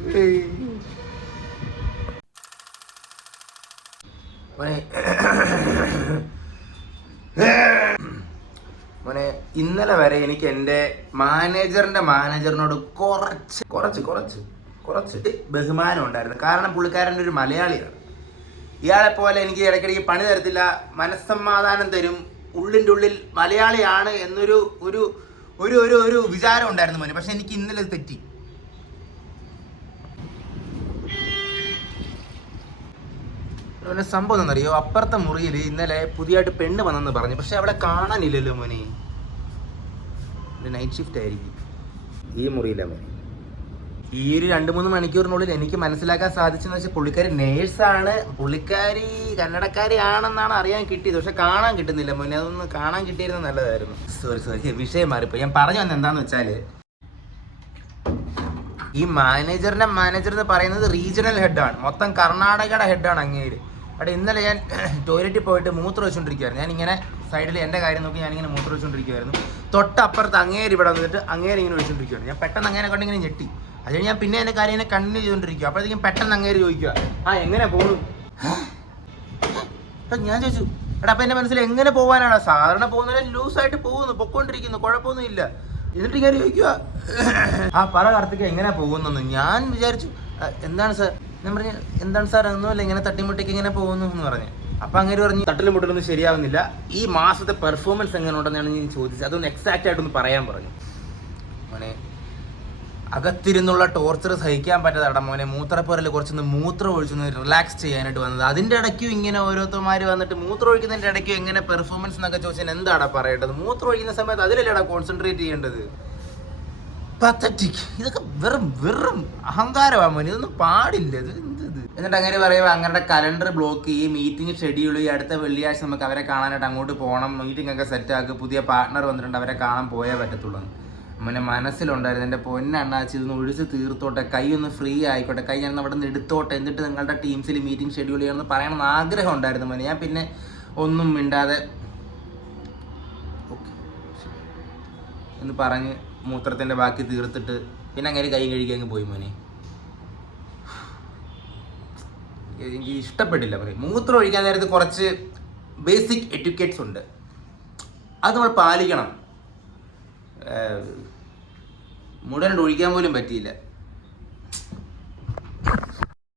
മോനെ ഇന്നലെ വരെ എനിക്ക് എൻ്റെ മാനേജറിനോട് കുറച്ച് ബഹുമാനം ഉണ്ടായിരുന്നു. കാരണം പുള്ളിക്കാരൻ ഒരു മലയാളിയാണ്. ഇയാളെ പോലെ എനിക്ക് ഇടയ്ക്കിടയ്ക്ക് പണി തരത്തില്ല, മനസ്സമാധാനം തരും, ഉള്ളിൻ്റെ ഉള്ളിൽ മലയാളിയാണ് എന്നൊരു ഒരു ഒരു ഒരു ഒരു വിചാരം ഉണ്ടായിരുന്നു മോനെ. പക്ഷെ എനിക്ക് ഇന്നലെ തെറ്റി. സംഭവം എന്നറിയോ, അപ്പുറത്തെ മുറിയിൽ ഇന്നലെ പുതിയതായിട്ട് പെണ്ണ് വന്നെന്ന് പറഞ്ഞു. പക്ഷെ അവിടെ കാണാനില്ലല്ലോ മോനെ. നൈറ്റ് ഷിഫ്റ്റ് ആയിരിക്കും ഈ മുറിയിലെ മോനെ. ഈ ഒരു 2-3 മണിക്കൂറിനുള്ളിൽ എനിക്ക് മനസ്സിലാക്കാൻ സാധിച്ചെന്ന് വെച്ചാൽ പുള്ളിക്കാരി നേഴ്സാണ്, പുള്ളിക്കാരി കന്നഡക്കാരി ആണെന്നാണ് അറിയാൻ കിട്ടിയത്. പക്ഷെ കാണാൻ കിട്ടുന്നില്ല മോനെ. അതൊന്ന് കാണാൻ കിട്ടിയിരുന്നത് നല്ലതായിരുന്നു. സോറി വിഷയം മാറിപ്പോയി. ഞാൻ പറഞ്ഞു വന്നത് എന്താന്ന് വെച്ചാൽ, ഈ മാനേജർ എന്ന് പറയുന്നത് റീജിയണൽ ഹെഡാണ്, മൊത്തം കർണാടകയുടെ ഹെഡാണ് അങ്ങേര്. അവിടെ ഇന്നലെ ഞാൻ ടോയ്ലറ്റിൽ പോയിട്ട് മൂത്രം വെച്ചുകൊണ്ടിരിക്കുകയായിരുന്നു. ഞാനിങ്ങനെ സൈഡിൽ എൻ്റെ കാര്യം നോക്കി ഞാനിങ്ങനെ മൂത്രം വെച്ചുകൊണ്ടിരിക്കുമായിരുന്നു. തൊട്ടപ്പുറത്ത് അങ്ങേര് ഇവിടെ വന്നിട്ട് അങ്ങേര് ഇങ്ങനെ വെച്ചുകൊണ്ടിരിക്കുകയാണ്. ഞാൻ പെട്ടെന്ന് അങ്ങനെ കണ്ടിങ്ങനെ ഞെട്ടി. അത് ഞാൻ പിന്നെ എൻ്റെ കാര്യം ഇങ്ങനെ കണ്ടിന്യൂ ചെയ്തുകൊണ്ടിരിക്കുക. അപ്പോഴത്തേക്കും പെട്ടെന്ന് അങ്ങേര് ചോദിക്കുക, എങ്ങനെ പോകുന്നു? അപ്പം ഞാൻ ചോദിച്ചു, അപ്പം എൻ്റെ മനസ്സിൽ എങ്ങനെ പോകാനാണ്? സാധാരണ പോകുന്നതിനെ ലൂസായിട്ട് പൊക്കോണ്ടിരിക്കുന്നു, കുഴപ്പമൊന്നും ഇല്ല. എന്നിട്ട് ഇങ്ങനെ ചോദിക്കുക, പറ കാർത്തിക എങ്ങനെ പോകുന്നെന്ന്. ഞാൻ വിചാരിച്ചു എന്താണ് സാർ? ഞാൻ പറഞ്ഞു എന്താണ് സാർ? ഒന്നുമില്ല, ഇങ്ങനെ തട്ടിമുട്ടിക്ക് ഇങ്ങനെ പോകുന്നു എന്ന് പറഞ്ഞു. അപ്പം അങ്ങനെ പറഞ്ഞു തട്ടിലും മുട്ടിലൊന്നും ശരിയാവുന്നില്ല, ഈ മാസത്തെ പെർഫോമൻസ് എങ്ങനെ ഉണ്ടെന്നാണ് ഞാൻ ചോദിച്ചത്. അതൊന്ന് എക്സാക്റ്റ് ആയിട്ടൊന്ന് പറയാൻ പറഞ്ഞു. മോനെ അകത്തിരുന്നുള്ള ടോർച്ചർ സഹിക്കാൻ പറ്റാതെ മോനെ മൂത്രപ്പുരൽ കുറച്ചൊന്ന് മൂത്രം ഒഴിച്ചൊന്ന് റിലാക്സ് ചെയ്യാനായിട്ട് വന്നത്. അതിൻ്റെ ഇടയ്ക്കും ഇങ്ങനെ ഓരോരുത്തന്മാർ വന്നിട്ട് മൂത്രം ഒഴിക്കുന്നതിൻ്റെ ഇടയ്ക്കും എങ്ങനെ പെർഫോമൻസ് എന്നൊക്കെ ചോദിച്ചാൽ എന്താടാ പറയേണ്ടത്? മൂത്രം ഒഴിക്കുന്ന സമയത്ത് അതിലല്ലേടാ കോൺസെൻട്രേറ്റ് ചെയ്യേണ്ടത്. പത്തറ്റിക്. ഇതൊക്കെ വെറും അഹങ്കാരമാണ് മോനെ. ഇതൊന്നും പാടില്ല. ഇത് എന്നിട്ട് അങ്ങനെ പറയുമ്പോൾ അങ്ങനെ കലണ്ടർ ബ്ലോക്ക് ചെയ്യും, മീറ്റിംഗ് ഷെഡ്യൂൾ ചെയ്യും. അടുത്ത വെള്ളിയാഴ്ച നമുക്ക് അവരെ കാണാനായിട്ട് അങ്ങോട്ട് പോകണം, മീറ്റിംഗ് ഒക്കെ സെറ്റാക്കുക, പുതിയ പാർട്ട്ണർ വന്നിട്ടുണ്ട്, അവരെ കാണാൻ പോയേ പറ്റത്തുള്ളൂ. മോനെ മനസ്സിലുണ്ടായിരുന്നു എൻ്റെ പൊന്നണ്ണാച്ചി ഇതൊന്ന് ഒഴിച്ച് തീർത്തോട്ടെ, കൈ ഒന്ന് ഫ്രീ ആയിക്കോട്ടെ, കൈ ഞാൻ അവിടെ നിന്ന് എടുത്തോട്ടെ, എന്നിട്ട് നിങ്ങളുടെ ടീംസിൽ മീറ്റിംഗ് ഷെഡ്യൂൾ ചെയ്യണമെന്ന് പറയണമെന്ന് ആഗ്രഹം ഉണ്ടായിരുന്നു മോനെ. ഞാൻ പിന്നെ ഒന്നും മിണ്ടാതെ ഓക്കെ എന്ന് പറഞ്ഞ് മൂത്രത്തിൻ്റെ ബാക്കി തീർത്തിട്ട് പിന്നെ അങ്ങനെ കൈ കഴുകി പോയി മോനെ. എനിക്ക് ഇഷ്ടപ്പെട്ടില്ല മോനെ. മൂത്രം ഒഴിക്കാൻ നേരത്ത് കുറച്ച് ബേസിക് എറ്റിക്യൂട്ട്സ് ഉണ്ട്, അത് നമ്മൾ പാലിക്കണം. മുഴുവൻ ഒഴിക്കാൻ പോലും പറ്റിയില്ല.